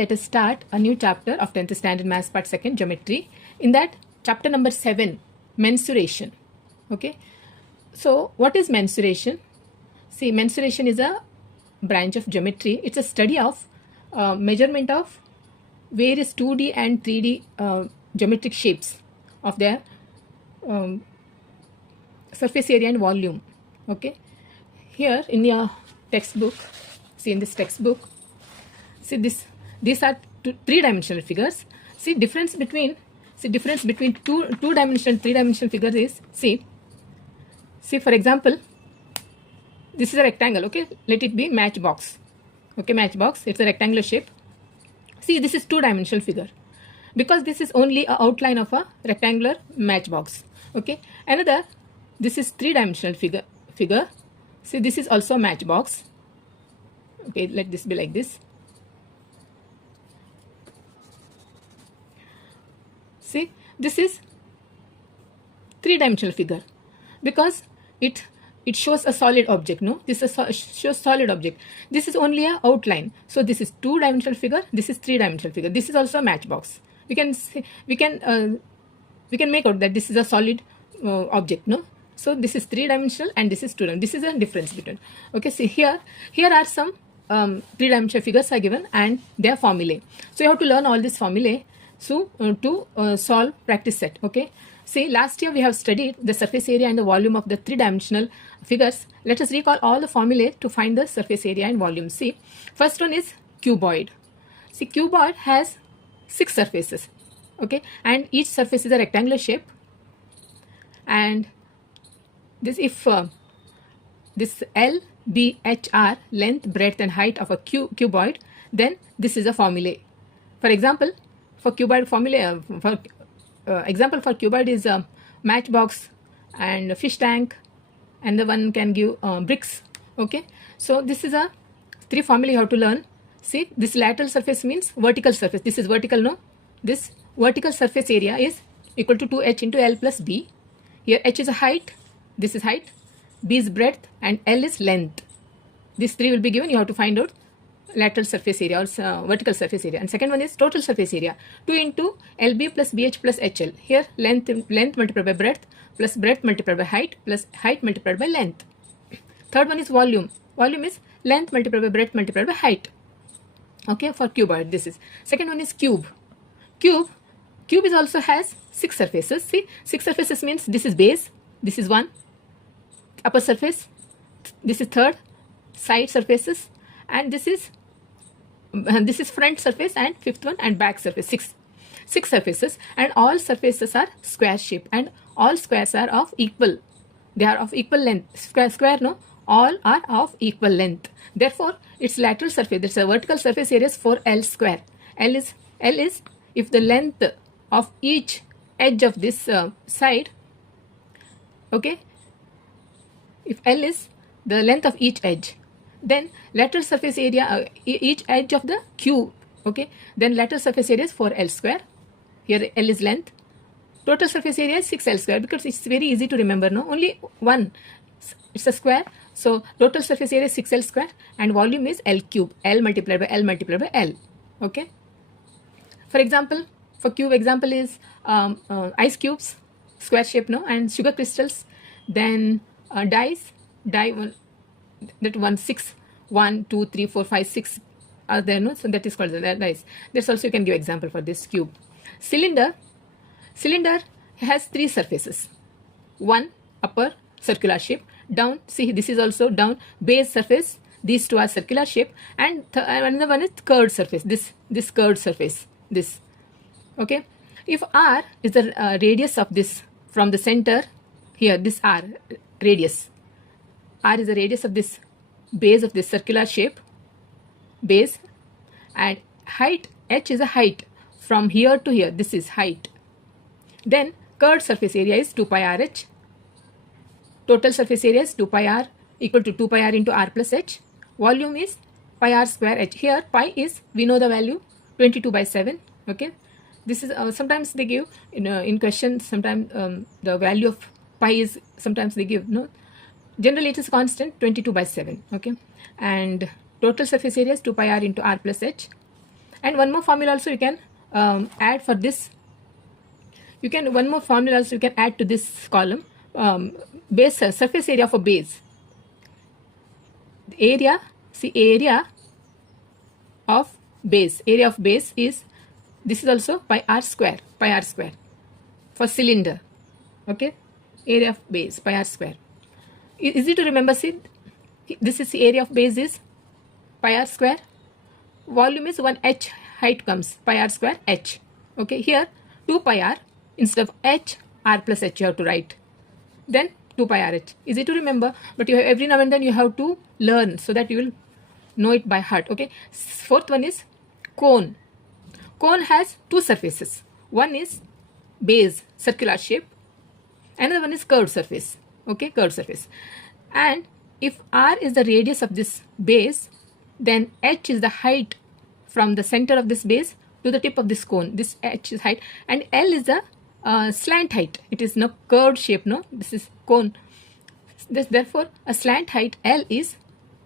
let us start a new chapter of 10th standard maths part 2nd geometry. In that, chapter number 7, mensuration. Okay, so what is mensuration? See, mensuration is a branch of geometry. It's a study of measurement of various 2D and 3D geometric shapes of their surface area and volume. Okay, here in your textbook, see in this textbook, see these are three-dimensional figures. See difference between two-dimensional and three-dimensional figures is, see for example, this is a rectangle. Okay, let it be matchbox. Okay, matchbox, it's a rectangular shape. See, this is two-dimensional figure because this is only an outline of a rectangular matchbox. Okay, another, this is three-dimensional figure. See, this is also a matchbox. Okay, let this be like this. See, this is three-dimensional figure because it shows a solid object. No, this is shows solid object. This is only a outline. So this is two-dimensional figure. This is three-dimensional figure. This is also a matchbox. We can make out that this is a solid object. No, so this is three-dimensional and this is two-dimensional. This is a difference between. Okay, see here are some three-dimensional figures are given and their formulae. So you have to learn all these formulae so to solve practice set. Okay, see, last year we have studied the surface area and the volume of the three-dimensional figures. Let us recall all the formulae to find the surface area and volume. See, first one is cuboid. See, cuboid has 6 surfaces. Okay, and each surface is a rectangular shape, and this, if this L, B, H are length, breadth and height of a cuboid, then this is a formulae. For example, for cuboid formula, example for cuboid is a matchbox and a fish tank, and the one can give bricks. Okay, so this is a 3 formula you have to learn. See, this lateral surface means vertical surface. This is vertical, no? This vertical surface area is equal to 2h into L plus B. Here h is a height, this is height, B is breadth and L is length. These 3 will be given. You have to find out lateral surface area or vertical surface area. And second one is total surface area, 2 into LB plus BH plus HL. Here length multiplied by breadth plus breadth multiplied by height plus height multiplied by length. Third one is volume. Volume is length multiplied by breadth multiplied by height. Okay, for cuboid this is. Second one is cube. Cube is also has 6 surfaces. See, 6 surfaces means this is base, this is one, upper surface, this is third, side surfaces, and this is front surface, and fifth one and back surface. 6 surfaces, and all surfaces are square shape and all squares are of equal, they are of equal length. Square no, all are of equal length. Therefore its lateral surface, that's a vertical surface area is 4L square. L is if the length of each edge of this side, okay, if L is the length of each edge, then lateral surface area each edge of the cube, okay, then lateral surface area is 4L square. Here L is length, total surface area is 6L square because it's very easy to remember. No, only one, it's a square, so total surface area is 6L square and volume is L cube, L multiplied by L multiplied by L. Okay, for example, for cube example is ice cubes, square shape, no, and sugar crystals, then die one, that 1, 2, 3, 4, 5, 6 are there, no, so that is called the dice. That's also you can give example for this cube. Cylinder has 3 surfaces, one upper circular shape, down, see this is also down, base surface, these 2 are circular shape, and another one is curved surface, this curved surface, this. Okay, if R is the radius of this from the center, here this R radius, R is the radius of this base of this circular shape, base, and height, H is a height from here to here, this is height. Then curved surface area is 2 pi RH, total surface area is 2 pi R equal to 2 pi R into R plus H, volume is pi R square H. Here pi is, we know the value, 22 by 7. Okay, this is sometimes they give in question, sometimes the value of pi is, sometimes they give, no, generally it is constant, 22 by 7. Okay, and total surface area is 2 pi R into R plus H, And one more formula also you can add for this. One more formula also you can add to this column. Base surface area of a base. Area of base. Area of base is, this is also pi r square for cylinder. Okay, area of base pi r square. Easy to remember. See, this is the area of base is pi r square. Volume is 1 h, height comes pi r square h. Okay, here 2 pi r, instead of h, r plus h you have to write. Then 2 pi r h. Easy to remember, but you have, every now and then you have to learn so that you will know it by heart. Okay, fourth one is cone. Cone has two surfaces. One is base, circular shape. Another one is curved surface. Okay, curved surface. And if r is the radius of this base, then h is the height from the center of this base to the tip of this cone. This h is height, and l is the slant height. It is no curved shape, no. This is cone. Therefore, a slant height L is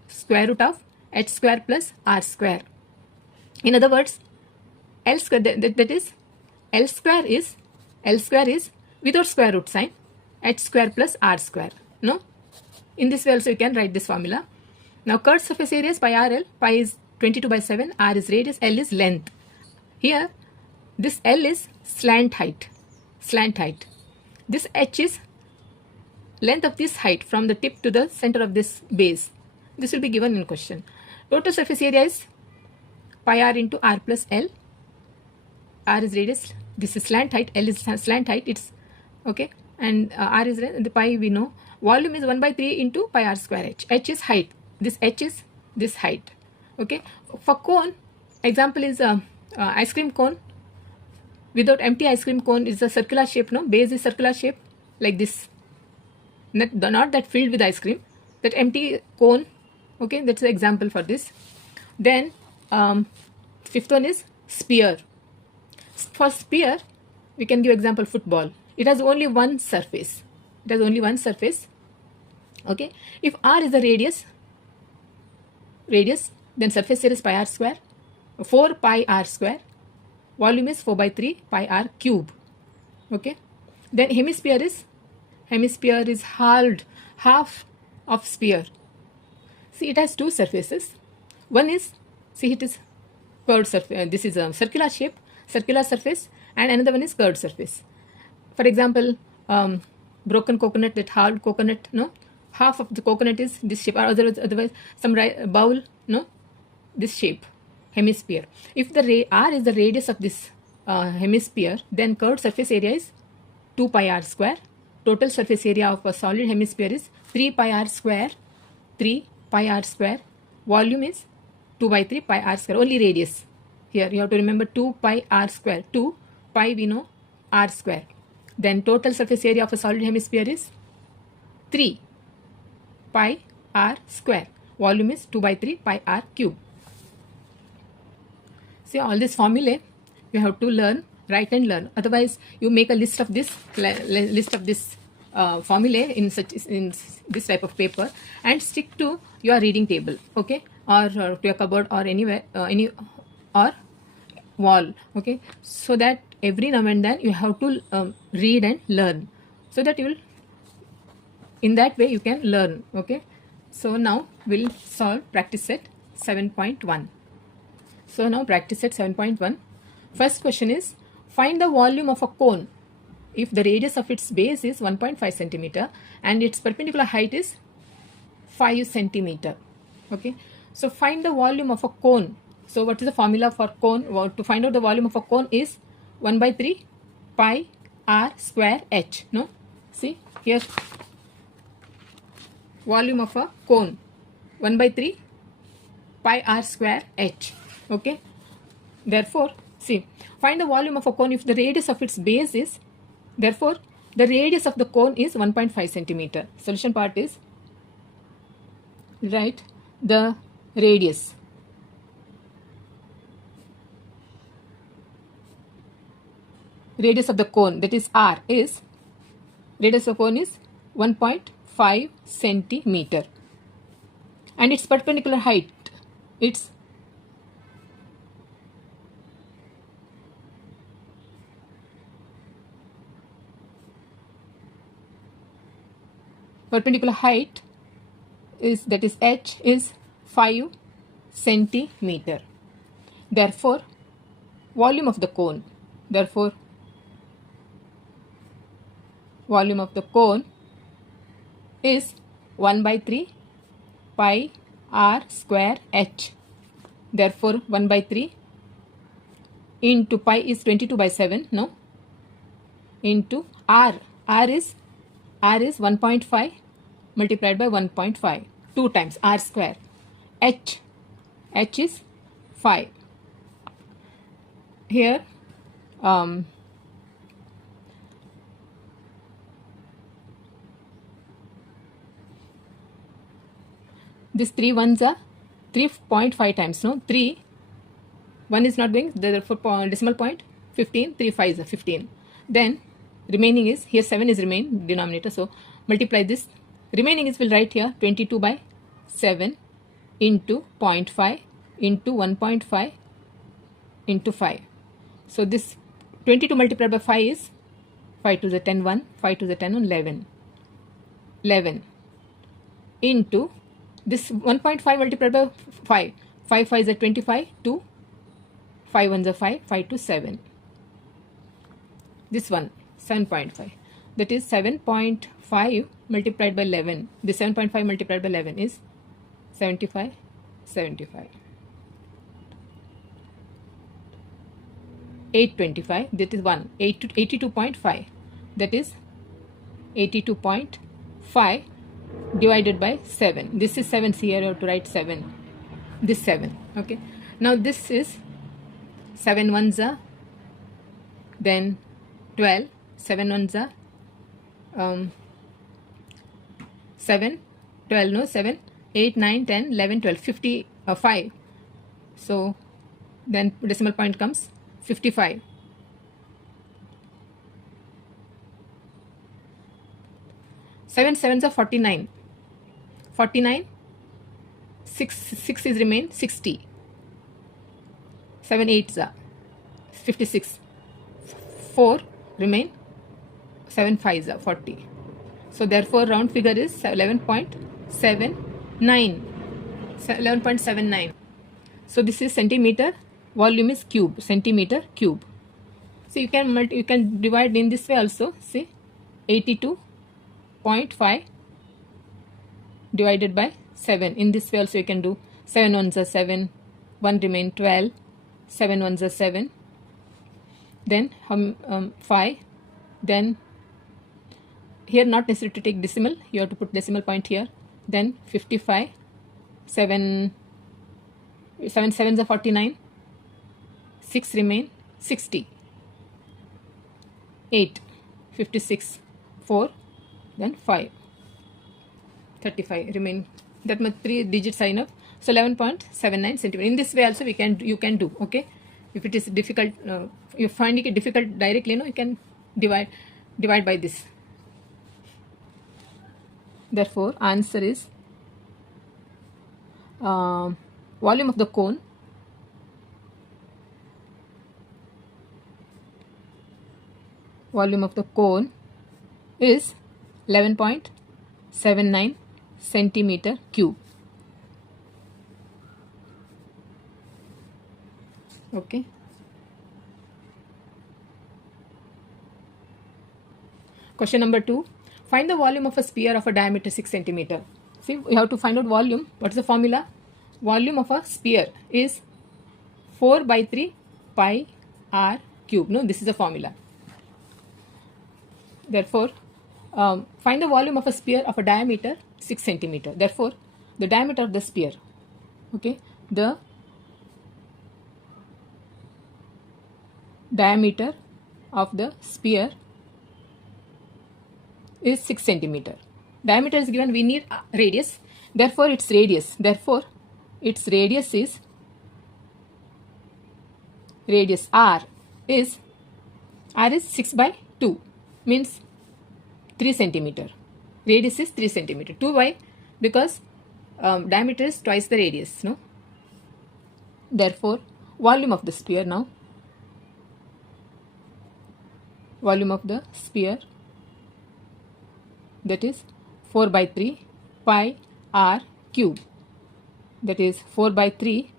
square root of h square plus r square. In other words, L square, that is L square is without square root sign, h square plus r square. No. In this way also you can write this formula. Now curved surface area is pi r l. Pi is 22 by 7. R is radius. L is length. Here, this L is slant height. This h is length of this height from the tip to the center of this base. This will be given in question. Total surface area is pi r into r plus l. R is radius. This is slant height. L is slant height. It's okay. And r is the pi we know. Volume is 1 by 3 into pi r square h. H is height. This h is this height. Okay. For cone, example is ice cream cone. Without empty ice cream cone is a circular shape. No, base is circular shape like this. Not that filled with ice cream. That empty cone. Okay, that's the example for this. Then fifth one is sphere. For sphere, we can give example football. It has only one surface. Okay. If r is the radius, then surface area is pi r square. 4 pi r square. Volume is 4 by 3 pi r cube. Okay. Then hemisphere is half of sphere. See, it has two surfaces. One is, see, it is curved surface. This is a circular shape, circular surface, and another one is curved surface. For example, broken coconut, that hard coconut, no, half of the coconut is this shape, or otherwise some bowl, no, this shape, hemisphere. If the r is the radius of this hemisphere, then curved surface area is 2 pi r square. Total surface area of a solid hemisphere is 3 pi r square. Volume is 2 by 3 pi r square. Only radius. Here you have to remember 2 pi r square. 2 pi we know r square. Then total surface area of a solid hemisphere is 3 pi r square. Volume is 2 by 3 pi r cube. See, all this formulae you have to learn, write and learn. Otherwise, you make a list of this formulae in this type of paper and stick to your reading table, okay, or to your cupboard or anywhere, or wall, okay, so that every now and then you have to read and learn, so that you will, in that way you can learn, okay. So now we'll solve practice set 7.1. So now practice set 7.1. First question is, find the volume of a cone if the radius of its base is 1.5 centimeter and its perpendicular height is 5 centimeter. Okay. So find the volume of a cone. So what is the formula for cone? Well, to find out the volume of a cone is 1 by 3 pi r square h. No? See here. Volume of a cone 1 by 3 pi r square h. Okay. Therefore, see, find the volume of a cone if the radius of its base is, therefore, the radius of the cone is 1.5 centimeter. Solution part is, write the radius. Radius of the cone, that is r, is, radius of cone is 1.5 centimeter. And its perpendicular height, it's perpendicular height is, that is h, is 5 centimeter. Therefore volume of the cone, therefore volume of the cone is 1 by 3 pi r square h. Therefore 1 by 3 into pi is 22 by 7, no, into r is 1.5 multiplied by 1.5, 2 times r square. H is 5. Here this 3 ones are 3.5 times, no, 3, 1 is not going, therefore decimal point 15, 3 5 is 15. Then remaining is, here 7 is remain denominator, so multiply this, remaining is, will write here 22 by 7 into 0.5 into 1.5 into 5. So this 22 multiplied by 5 is 5 to the 10 1, 5 to the 10 11, 11 into this 1.5 multiplied by 5, 5 5 is a 25, 2 5 1 is a 5, 5 to 7. This one 7.5, that is 7.5 multiplied by 11. This 7.5 multiplied by 11 is 75, 75. 825, that is 1, 82.5, that is 82.5 divided by 7. This is 7, so here you have to write 7, this 7, okay. Now this is 7 ones are, then 12, 7 ones are 7, 12, no, 7, 8, 9, 10, 11, 12, 55. So then decimal point comes 55. 7 sevens are 49. 49, 6 is remain 60. 7 8s are 56. 4 remain, 7 5s are 40. So therefore round figure is 11.79. 11.79. So this is centimeter, volume is cube, centimeter cube. So you can divide in this way also. See, 82.5 divided by 7. In this way also you can do 7 ones are 7, 1 remain 12, 7 ones are 7, then 5, then here not necessary to take decimal, you have to put decimal point here, then 55, 7 sevens are 49, 6 remain 60, 8, 56, 4, then 5, 35 remain, that much 3 digits are enough. So 11.79 centimeter. In this way also you can do, okay. If it is difficult, you finding it difficult directly, no, you can divide by this. Therefore answer is volume of the cone is 11.79 centimeter cube. Okay. Question number 2. Find the volume of a sphere of a diameter 6 centimeter. See, we have to find out volume. What is the formula? Volume of a sphere is 4 by 3 pi r cube. No, this is the formula. Therefore, find the volume of a sphere of a diameter 6 centimeter. Therefore, the diameter of the sphere, okay, the diameter of the sphere is 6 centimeter. Diameter is given, we need radius. Therefore, its radius is r is 6 by 2, means 3 centimeter. Radius is 3 centimeter. 2 why? Because diameter is twice the radius, no? Therefore, volume of the sphere now. Volume of the sphere, that is 4 by 3 pi r cube, that is 4 by 3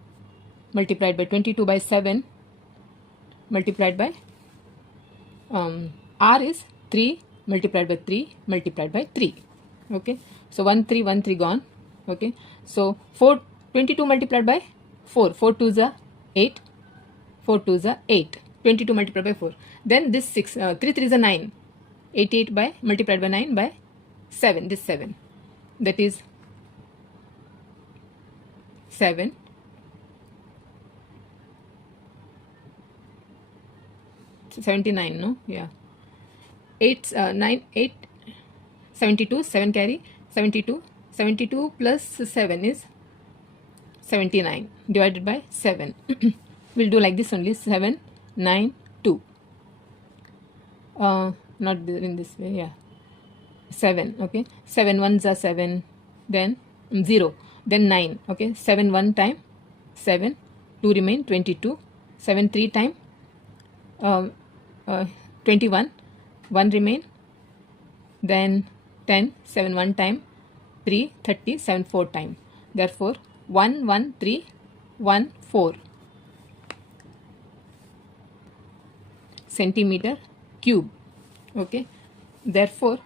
multiplied by 22 by 7 multiplied by r is 3 multiplied by 3 multiplied by 3. Okay, so 1 3 gone. Okay, so 22 multiplied by 4, 4 2s are 8, 4 2s are 8, 22 multiplied by 4. Then this 6, 3 3s are 9, 88 by multiplied by 9 by 7, this 7, that is 7. 79, no? Yeah. 8, 9, 8, 72, 7 carry, 72. 72 plus 7 is 79 divided by 7. We'll do like this only, 7, 9, 2. Not in this way, yeah. 7, okay. 7 ones are 7, then 0, then 9, okay. 7 1 time, 7, 2 remain, 22. 7 3 time, 21, 1 remain, then 10, 7 1 time, 3, 30, 7 4 time. Therefore, 1 1 3 1 4 centimeter cube. Okay, therefore,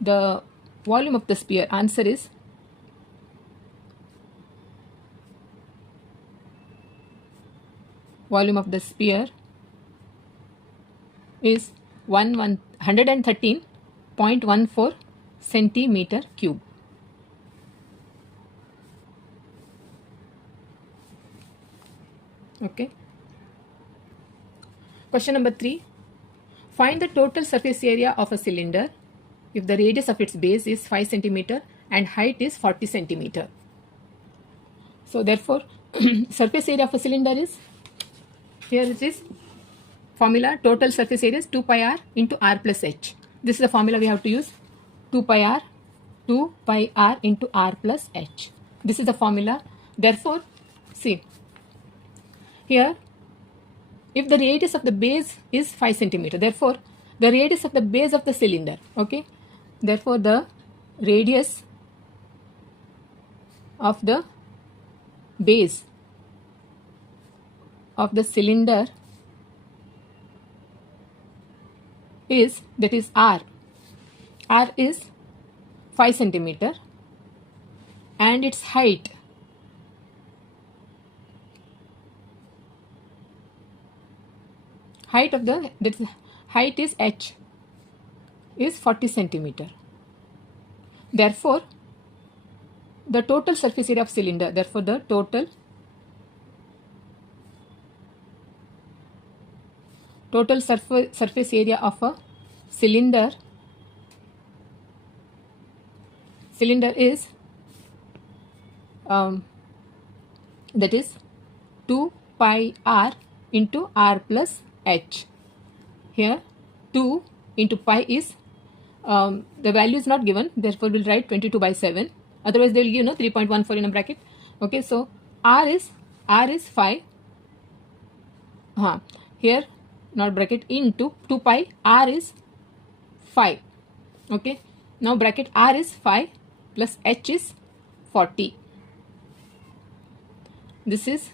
the volume of the sphere, answer is volume of the sphere is 113.14 centimeter cube. Okay. Question number 3. Find the total surface area of a cylinder if the radius of its base is 5 centimeter and height is 40 centimeter. So therefore, surface area of a cylinder is, here it is, formula, total surface area is 2 pi r into r plus h. This is the formula we have to use, 2 pi r into r plus h. This is the formula. Therefore, see, here, if the radius of the base is 5 centimeter, therefore, the radius of the base of the cylinder, okay, therefore, the radius of the base of the cylinder is, that is r. R is 5 centimeter and its height of the, that is, height is h, is 40 centimeter. Therefore, the total surface area of cylinder, therefore the total surface area of a cylinder is that is 2 pi r into r plus h. Here 2 into pi is, the value is not given, therefore we'll write 22 by 7. Otherwise they will give 3.14 in a bracket. Okay, so r is 5. Here not bracket, into 2 pi, r is 5. Okay, now bracket r is 5 plus h is 40. This is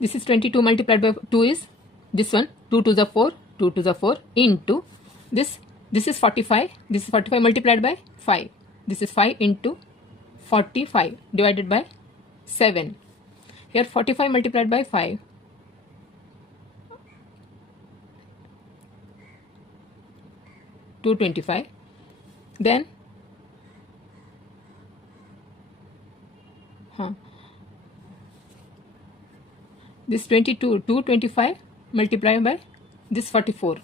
this is 22 multiplied by 2 is this one, 2 to the 4, 2 to the 4 into this is 45, this is 45 multiplied by 5, this is 5 into 45 divided by 7. Here 45 multiplied by 5, (225). Then this 22, 225 multiplied by this 44.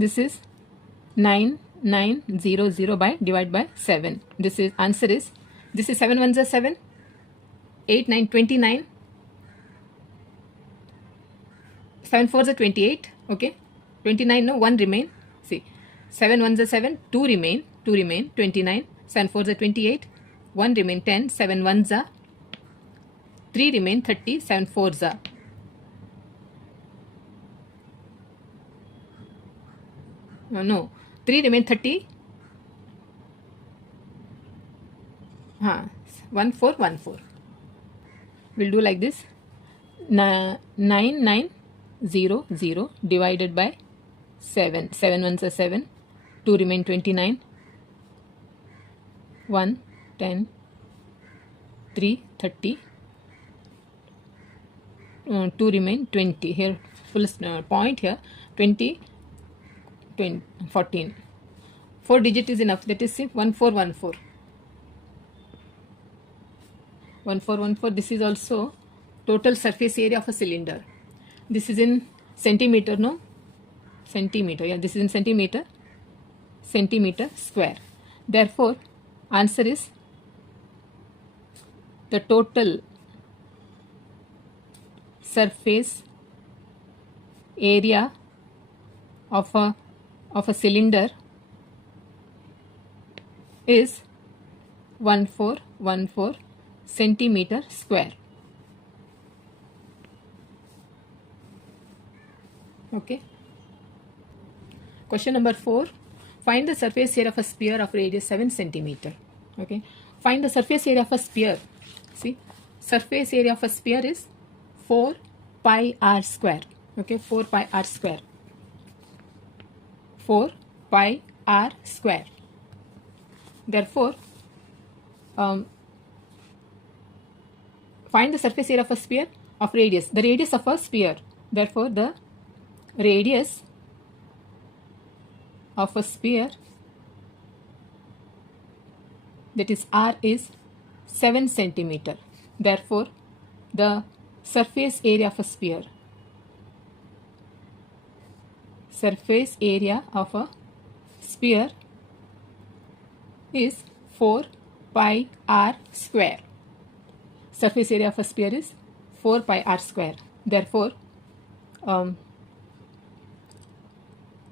This is 9900 by divided by 7. This is, answer is, this is 7 ones are 7, 8, 9, 29. 7 4s are 28. Okay. 29, no, 1 remain. See, 7 1s are 7, 2 remain. 2 remain. 29. 7 4s are 28. 1 remain. 10. 7 1s are 3 remain. 30. 7 4s are. No. 3 remain. 30. 1 4 1 4. We'll do like this. 9 9 0 0 divided by 7. 7 1s are 7. 2 remain. 29. 1 10 3 30. 2 remain. 20. Here full point here. 20 20 14. 4 digit is enough. That is 1414. 1414. This is also total surface area of a cylinder. This is in centimeter, no? Centimeter. Yeah, this is in centimeter. Centimeter square. Therefore, answer is the total surface area of a cylinder is 1414 centimeter square. Okay. Question number 4. Find the surface area of a sphere of radius 7 centimeter. Okay. Find the surface area of a sphere. See, surface area of a sphere is 4 pi r square. Okay, 4 pi r square. 4 pi r square. Therefore, find the surface area of a sphere of radius. The radius of a sphere. Therefore, the radius of a sphere, that is r, is 7 centimeter. Therefore, the surface area of a sphere, surface area of a sphere is 4 pi r square. Surface area of a sphere is 4 pi r square. Therefore,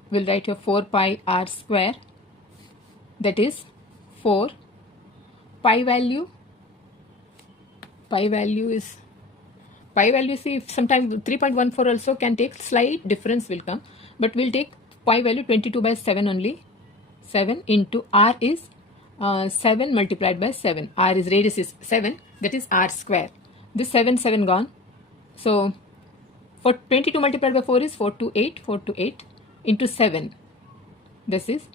we'll write here 4 pi r square, that is 4 pi value is see, sometimes 3.14 also can take, slight difference will come, but we'll take pi value 22 by 7 only. 7 into r is 7 multiplied by 7. R is radius is 7, that is r square. This 7 gone. So for 22 multiplied by 4 is 4 to 8 into 7. This is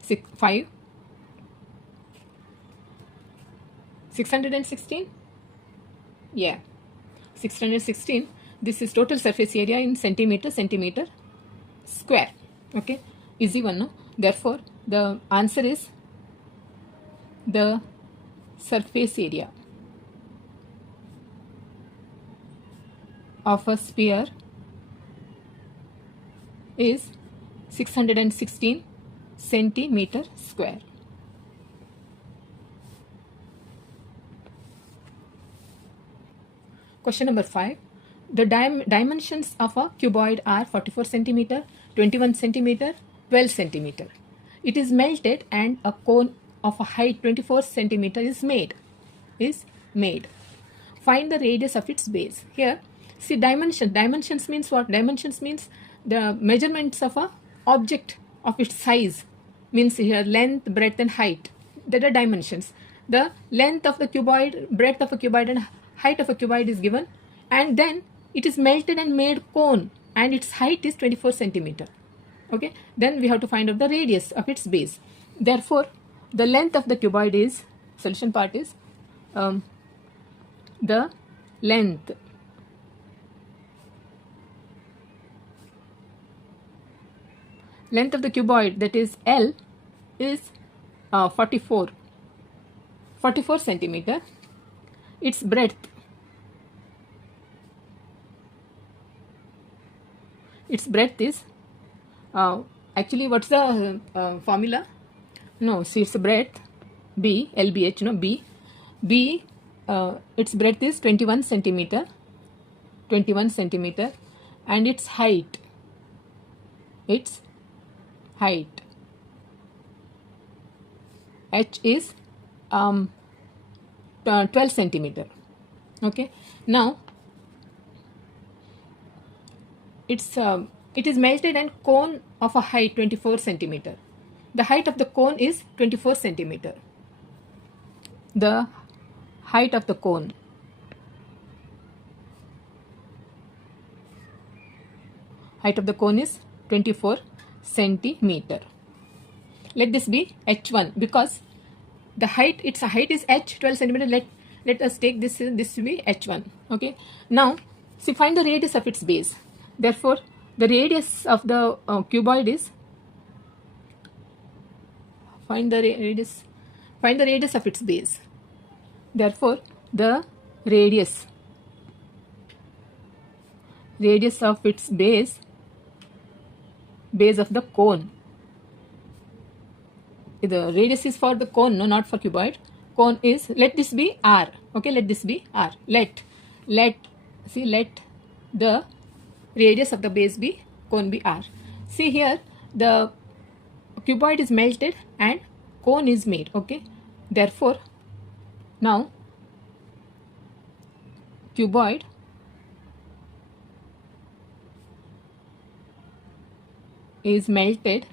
616. Yeah, 616. This is total surface area in centimeter square. Okay, easy one, no? Therefore, the answer is the surface area of a sphere is 616 centimeter square. Question number 5. The dimensions of a cuboid are 44 centimeter, 21 centimeter, 12 centimeter. It is melted and a cone of a height 24 centimeter is made. Find the radius of its base. Here, see dimension. Dimensions means what? Dimensions means the measurements of a object of its size. Means here length, breadth and height. There are dimensions. The length of the cuboid, breadth of a cuboid and height of a cuboid is given, and then it is melted and made cone and its height is 24 centimeter. Okay, then we have to find out the radius of its base. Therefore, the length of the cuboid is, solution part is the length of the cuboid, that is L, is 44 centimeter. Its breadth is actually what's the formula? No, see, it's breadth B, LBH, no, B its breadth is 21 centimeter, 21 centimeter, and its height h is 12 centimeter. Okay, now it is melted and cone of a height 24 centimeter. The height of the cone is 24 centimeter. The height of the cone is 24 centimeter. Let this be h1 because the height, its height is h 12 centimeter. Let us take this to be h1. Okay, now see, find the radius of its base. Therefore the radius of the cuboid is, find the radius of its base. Therefore the radius of its base of the cone, the radius is for the cone, no, not for cuboid. Cone is, let this be r. Okay, let this be r. Let the radius of the base be, cone be r. See here, the cuboid is melted and cone is made. Okay, therefore now cuboid is melted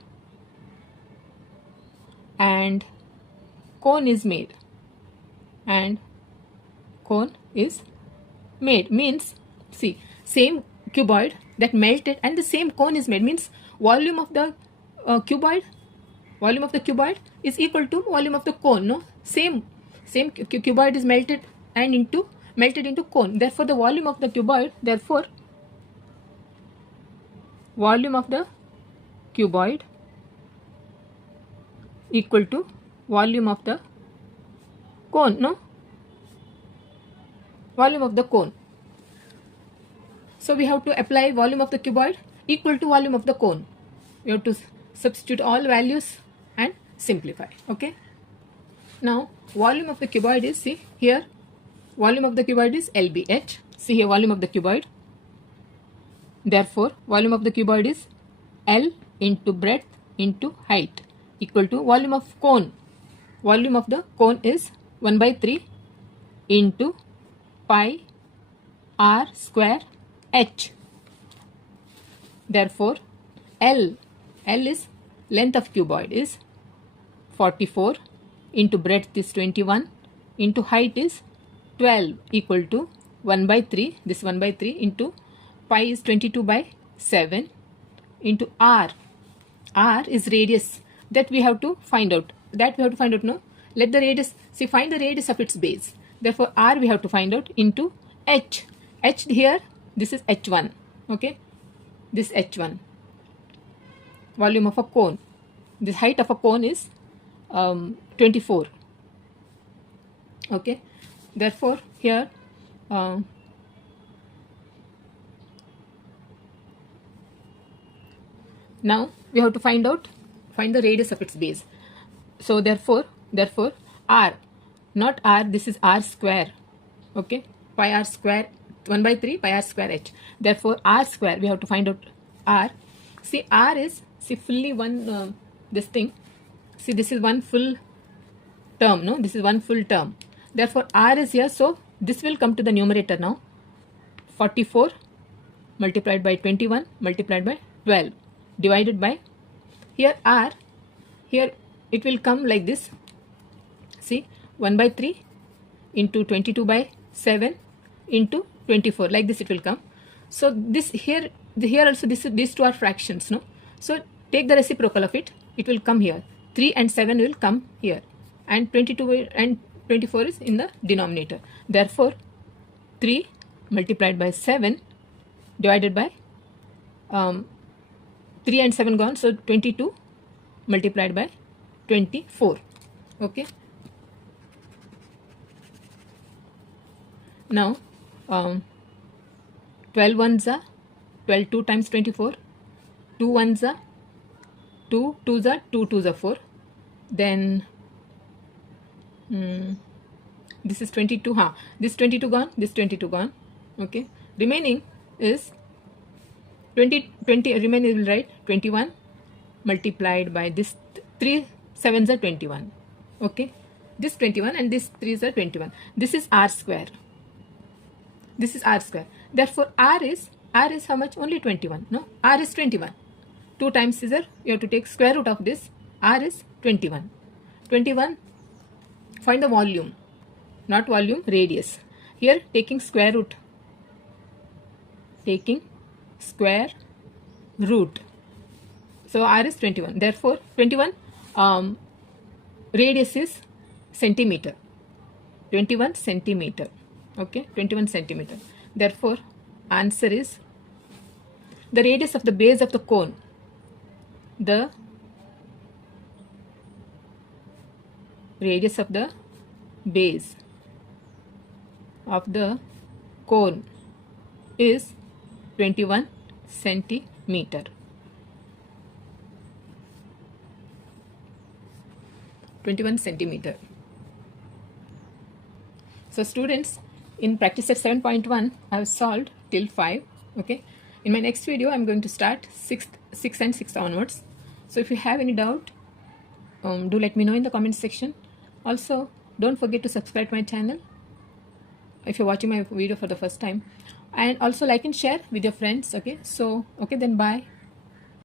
and cone is made, means, see, same cuboid that melted and the same cone is made, means volume of the cuboid is equal to volume of the cone. No, same cuboid is melted into cone. Therefore the volume of the cuboid, equal to volume of the cone. No, volume of the cone. So we have to apply volume of the cuboid equal to volume of the cone. We have to substitute all values and simplify. Okay, now volume of the cuboid is, see here, volume of the cuboid is LBH. See here, volume of the cuboid. Therefore volume of the cuboid is L into breadth into height equal to volume of cone. Volume of the cone is 1/3 into pi r square h. Therefore L is length of cuboid is 44 into breadth is 21 into height is 12 equal to 1/3. This 1/3 into pi is 22/7 into r. R is radius that we have to find out. No, let the radius, see, find the radius of its base. Therefore r we have to find out into h. H here, this is h1. Okay, this h1, volume of a cone. This height of a cone is 24. Okay, therefore here now we have to find the radius of its base. So therefore r, not r, this is r square. Okay, pi r square, 1/3 pi r square h. Therefore r square, we have to find out r. See, r is, see, fully one this thing. See, this is one full term. No, this is one full term. Therefore r is here, so this will come to the numerator now. 44 multiplied by 21 multiplied by 12 divided by, here r, here it will come like this. See, 1/3 into 22/7 into 24, like this it will come. So this here also, these two are fractions. No, so take the reciprocal of it. It will come here. 3 and 7 will come here, and 22 and 24 is in the denominator. Therefore 3 multiplied by 7 divided by 3 and 7 gone, so 22 multiplied by 24. Okay, now 12 ones are 12, 2 times 24, 2 ones are 2, 2s are 2, 2s are 4, then this is 22, this 22 gone, this 22 gone, okay. Remaining is 20, remaining will write 21 multiplied by this 3 sevens are 21, okay. This 21 and this 3s are 21. This is r square. This is r square. Therefore, r is how much? Only 21. No, r is 21. 2 times scissor, you have to take square root of this. R is 21. 21, find the volume, not volume, radius. Here taking square root. Taking square root. So r is 21. Therefore, 21 radius is centimeter. 21 centimeter. Okay, 21 centimeter. Therefore, answer is the radius of the base of the cone. The radius of the base of the cone is 21 centimeter. 21 centimeter. So students, in practice set 7.1, I have solved till 5. Okay. In my next video, I am going to start 6 and 6 onwards. So if you have any doubt, do let me know in the comment section. Also, don't forget to subscribe to my channel if you're watching my video for the first time, and also like and share with your friends. Okay. So okay, then bye.